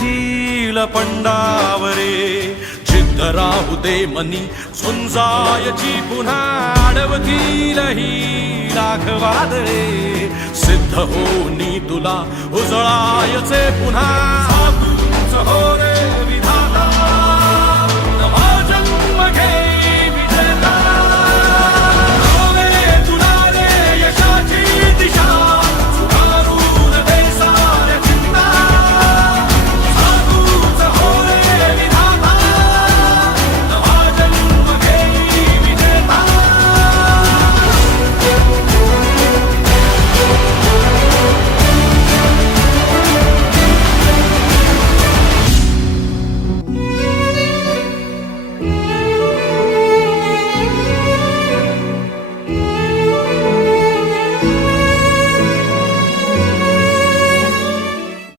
hill पंडावरे जिद्द राहू दे मनी झुंजायची पुन्हा अडवतील ही लाख वादळे सिद्ध होनी तुला उजळायचे पुन्हा